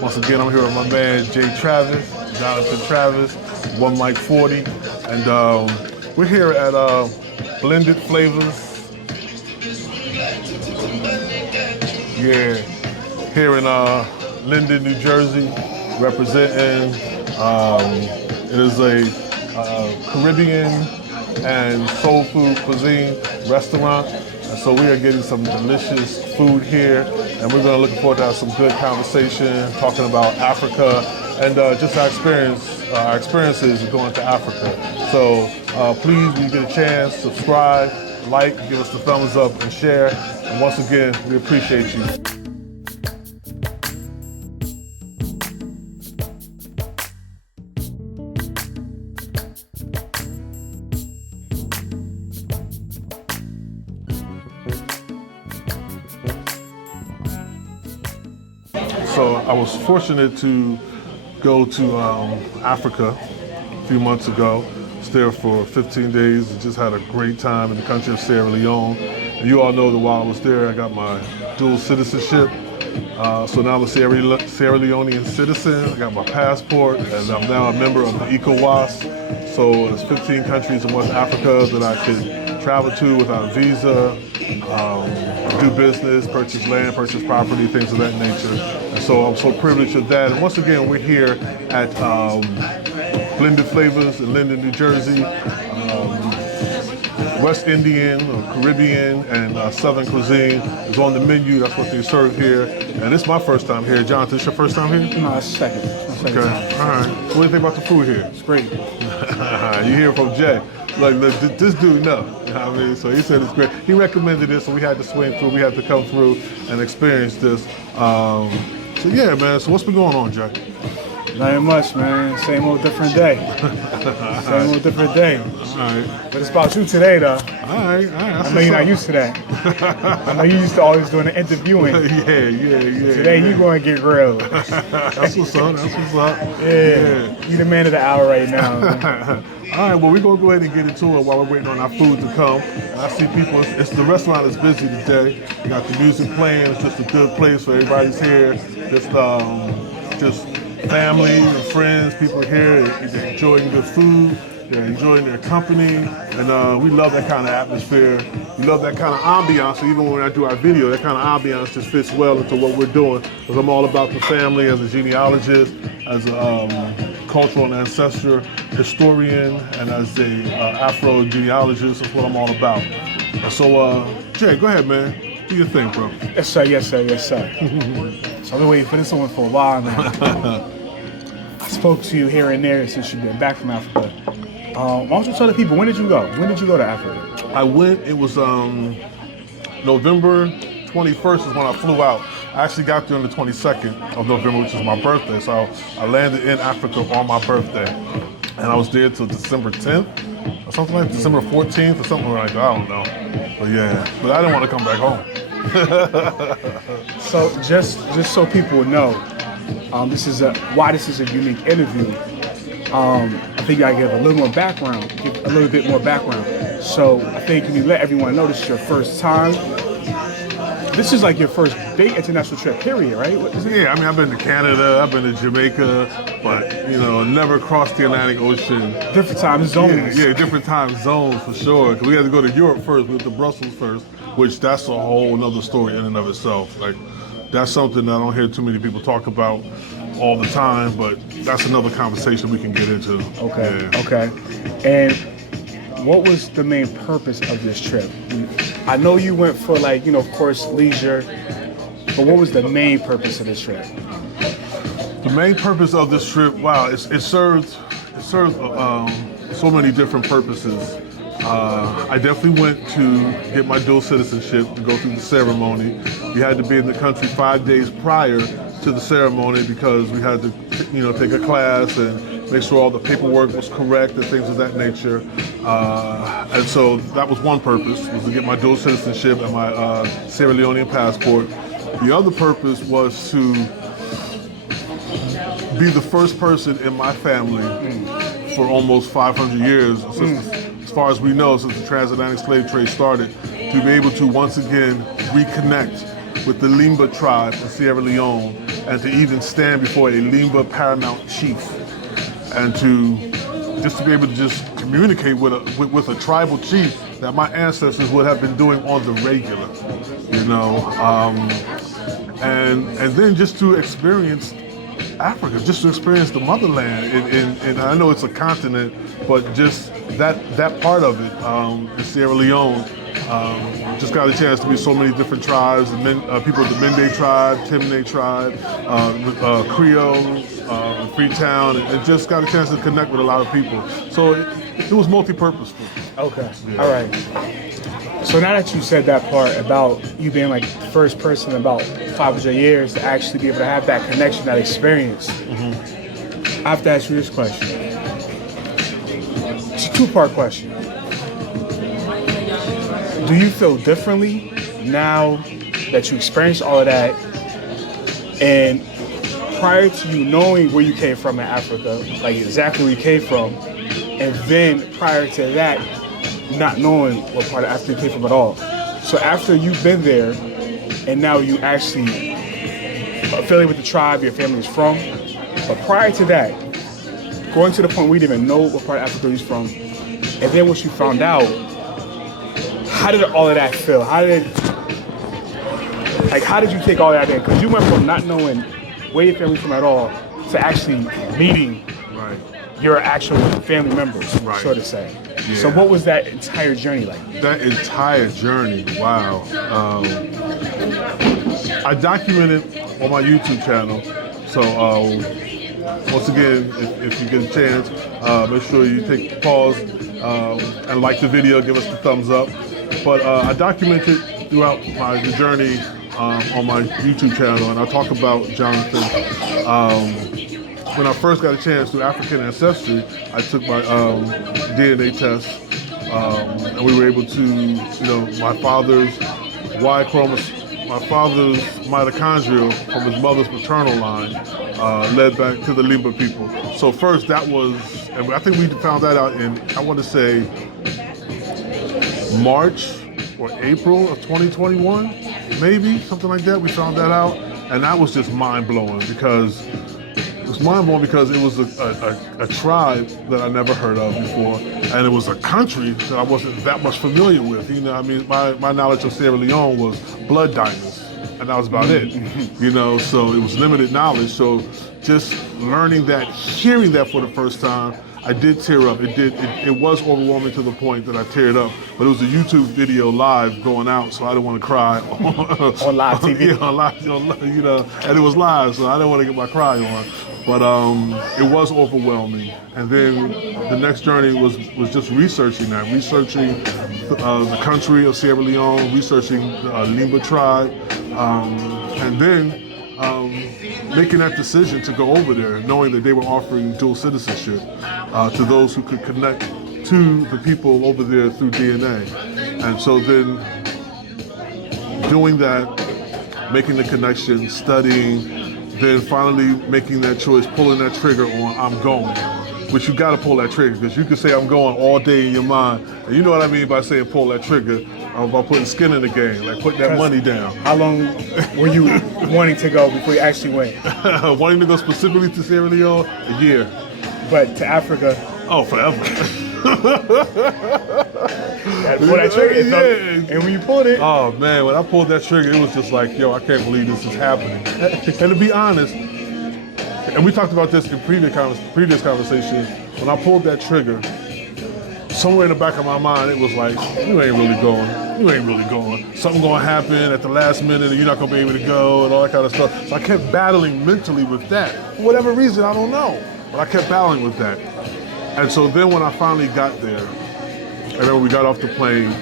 Once again, I'm here with my man Jay Travis, Jonathan Travis, One Mike 40, and we're here at Blended Flavors. Yeah, here in Linden, New Jersey, representing. It is a Caribbean and soul food cuisine restaurant. And so we are getting some delicious food here, and we're going to look forward to have some good conversation talking about Africa and just our experiences going to Africa. So please, when you get a chance, subscribe, like, give us the thumbs up, and share. And once again, we appreciate you. So I was fortunate to go to Africa a few months ago. I was there for 15 days and just had a great time in the country of Sierra Leone. And you all know that while I was there, I got my dual citizenship. So now I'm a Sierra Leonean citizen. I got my passport, and I'm now a member of the ECOWAS. So there's 15 countries in West Africa that I could travel to without a visa, do business, purchase land, purchase property, things of that nature. And so I'm so privileged with that. And once again, we're here at Blended Flavors in Linden, New Jersey. West Indian, or Caribbean, and Southern cuisine is on the menu. That's what they serve here. And it's my first time here. Jonathan, this your first time here? No, it's second. Okay, all right. What do you think about the food here? It's great. You hear from Jay. Like, this dude know. You know what I mean? So he said it's great. He recommended this, so we had to swing through. We had to come through and experience this. So yeah, man. So what's been going on, Jay? Nothing much, man. Same old different day. Same old different day. All right. But it's about you today, though. All right. I know you're not used to that. I know you used to always doing the interviewing. Yeah. Today you going to get grilled. That's what's up. Yeah. You the man of the hour right now. All right, well, we're going to go ahead and get into it while we're waiting on our food to come. And I see people, the restaurant is busy today. You got the music playing. It's just a good place for everybody's here. Just family and friends, people are here. They're enjoying good food. They're enjoying their company. And we love that kind of atmosphere. We love that kind of ambiance. So even when I do our video, that kind of ambiance just fits well into what we're doing. Because I'm all about the family as a genealogist, as a cultural and ancestral historian, and as a Afro genealogist. That's what I'm all about. So, Jay, go ahead, man. Do your thing, bro. Yes, sir. So I've been waiting for this one for a while now. I spoke to you here and there since you've been back from Africa. Why don't you tell the people, when did you go? When did you go to Africa? I went, it was November 21st is when I flew out. I actually got there on the 22nd of November, which is my birthday. So I landed in Africa on my birthday. And I was there till December 10th, or something like December 14th, or something like that, I don't know. But yeah, but I didn't want to come back home. So just so people know, this is why this is a unique interview. I think I give a little bit more background. So I think you let everyone know this is your first time. This is like your first big international trip, period, right? What is it? Yeah, I mean, I've been to Canada, I've been to Jamaica, but, never crossed the Atlantic Ocean. Different time zones. Yeah, different time zones for sure. Because we had to go to Europe first, we went to Brussels first, which that's a whole nother story in and of itself. Like, that's something that I don't hear too many people talk about all the time, but that's another conversation we can get into. Okay. And what was the main purpose of this trip? I know you went for of course, leisure, but what was the main purpose of this trip? The main purpose of this trip, wow, it serves so many different purposes. I definitely went to get my dual citizenship, to go through the ceremony. You had to be in the country 5 days prior to the ceremony because we had to, take a class and make sure all the paperwork was correct and things of that nature. And so that was one purpose, was to get my dual citizenship and my Sierra Leonean passport. The other purpose was to be the first person in my family for almost 500 years, as far as we know, since the transatlantic slave trade started, to be able to once again reconnect with the Limba tribe in Sierra Leone and to even stand before a Limba paramount chief, and to just to be able to just communicate with a tribal chief that my ancestors would have been doing on the regular, you know, and then just to experience Africa, just to experience the motherland, and I know it's a continent, but just that part of it in Sierra Leone, just got a chance to meet so many different tribes, people of the Mende tribe, Timne tribe, Creole, Freetown, and just got a chance to connect with a lot of people. So it was multi-purposeful. Okay, Yeah. all right. So now that you said that part about you being like the first person in about 500 years to actually be able to have that connection, that experience, I have to ask you this question. It's a two-part question. Do you feel differently now that you experienced all of that, and prior to you knowing where you came from in Africa, like exactly where you came from, and then prior to that, not knowing what part of Africa you came from at all? So after you've been there, and now you actually affiliate with the tribe your family is from, but prior to that, going to the point where you didn't even know what part of Africa you're from, and then once you found out, how did all of that feel? How did you take all that in? Because you went from not knowing where your family's from at all to actually meeting your actual family members, so to say. Yeah. So what was that entire journey like? That entire journey, wow. I documented on my YouTube channel. So once again, if you get a chance, make sure you take pause and like the video, give us the thumbs up. But I documented throughout the journey on my YouTube channel, and I talk about Jonathan. When I first got a chance through African ancestry, I took my DNA test, and we were able to, my father's Y chromosome, my father's mitochondrial from his mother's maternal line led back to the Limba people. So first that was, and I think we found that out in, I want to say, March or April of 2021, maybe, something like that. We found that out, and that was just mind-blowing because it was a tribe that I never heard of before, and it was a country that I wasn't that much familiar with. You know, I mean, my knowledge of Sierra Leone was blood diamonds, and that was about it. So it was limited knowledge. So just learning that, hearing that for the first time, I did tear up. It was overwhelming to the point that I teared up. But it was a YouTube video live going out, so I didn't want to cry on live TV. Yeah, on live, and it was live, so I didn't want to get my cry on. But it was overwhelming. And then the next journey was just researching the country of Sierra Leone, researching the Limba tribe, and then making that decision to go over there, knowing that they were offering dual citizenship to those who could connect to the people over there through DNA. And so then doing that, making the connection, studying, then finally making that choice, pulling that trigger on I'm going. Which you gotta pull that trigger, because you can say I'm going all day in your mind. And you know what I mean by saying pull that trigger, about putting skin in the game, like putting that money down. How long were you wanting to go before you actually went? Wanting to go specifically to Sierra Leone? A year. But to Africa? Oh, forever. Pull that trigger, yeah. And when you pulled it? Oh man, when I pulled that trigger, it was just like, yo, I can't believe this is happening. And to be honest, and we talked about this in previous conversations, when I pulled that trigger, somewhere in the back of my mind, it was like, you ain't really going. You ain't really going. Something gonna happen at the last minute and you're not gonna be able to go and all that kind of stuff. So I kept battling mentally with that. For whatever reason, I don't know. But I kept battling with that. And so then when I finally got there, and then we got off the plane,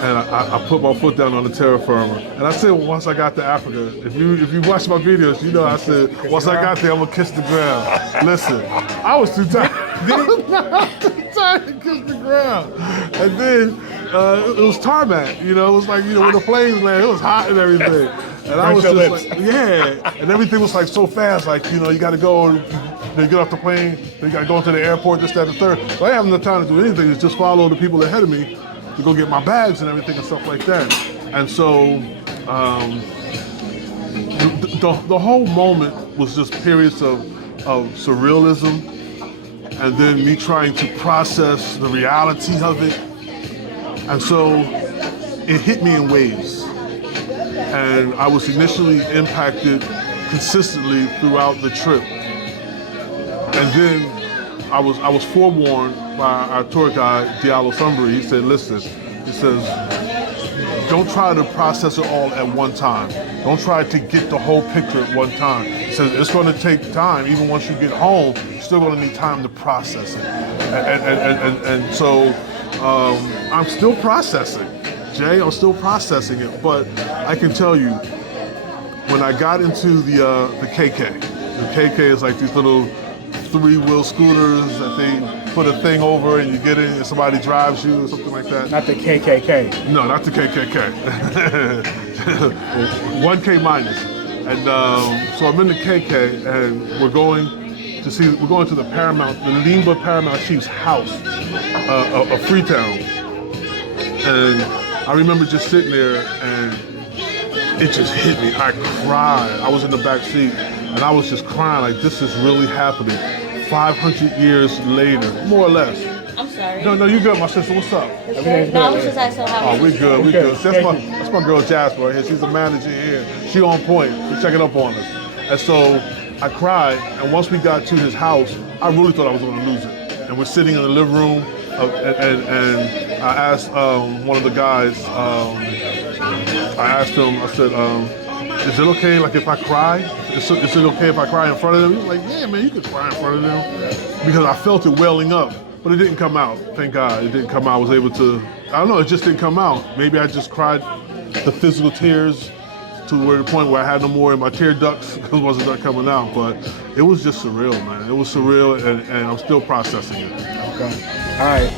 and I put my foot down on the terra firma. And I said, once I got to Africa, if you watch my videos, you know I said, once I got there, I'm gonna kiss the ground. Listen, I was too tired. I was too tired to kiss the ground. And then it was tarmac, it was like, when the planes landed, it was hot and everything. And I was just like, yeah. And everything was like so fast, like, you gotta go, you get off the plane, you gotta go into the airport, this, that, and the third. So I didn't have enough time to do anything, it's just follow the people ahead of me to go get my bags and everything and stuff like that. And so the whole moment was just periods of surrealism, and then me trying to process the reality of it. And so it hit me in waves. And I was initially impacted consistently throughout the trip. And then I was forewarned by our tour guide, Diallo Sumbri. He said, listen, he says, don't try to process it all at one time. Don't try to get the whole picture at one time. He says, it's going to take time. Even once you get home, you're still going to need time to process it. And so I'm still processing. Jay, I'm still processing it. But I can tell you, when I got into the KK, the KK is like these little 3-wheel scooters that they put a thing over and you get in and somebody drives you or something like that. Not the KKK. No, not the KKK. 1K minus. And so I'm in the KK and we're going to the Paramount, the Limba Paramount Chief's house of Freetown. And I remember just sitting there and it just hit me. I cried. I was in the back seat and I was just crying like this is really happening. 500 years later, more or less. I'm sorry. No, you good, my sister. What's up? Good. No, I was just asking how. Oh, we good. That's my girl Jasper right here. She's a manager here. She on point. She's checking up on us. And so I cried, and once we got to his house, I really thought I was going to lose it. And we're sitting in the living room, and I asked one of the guys, I asked him, I said, is it okay, like, if I cry? Is it okay if I cry in front of them? He was like, yeah, man, you can cry in front of them. Because I felt it welling up, but it didn't come out. Thank God, it didn't come out. I was able to, I don't know, it just didn't come out. Maybe I just cried the physical tears to the point where I had no more in my tear ducts because it wasn't done coming out. But it was just surreal, man. It was surreal, and I'm still processing it. Okay. All right.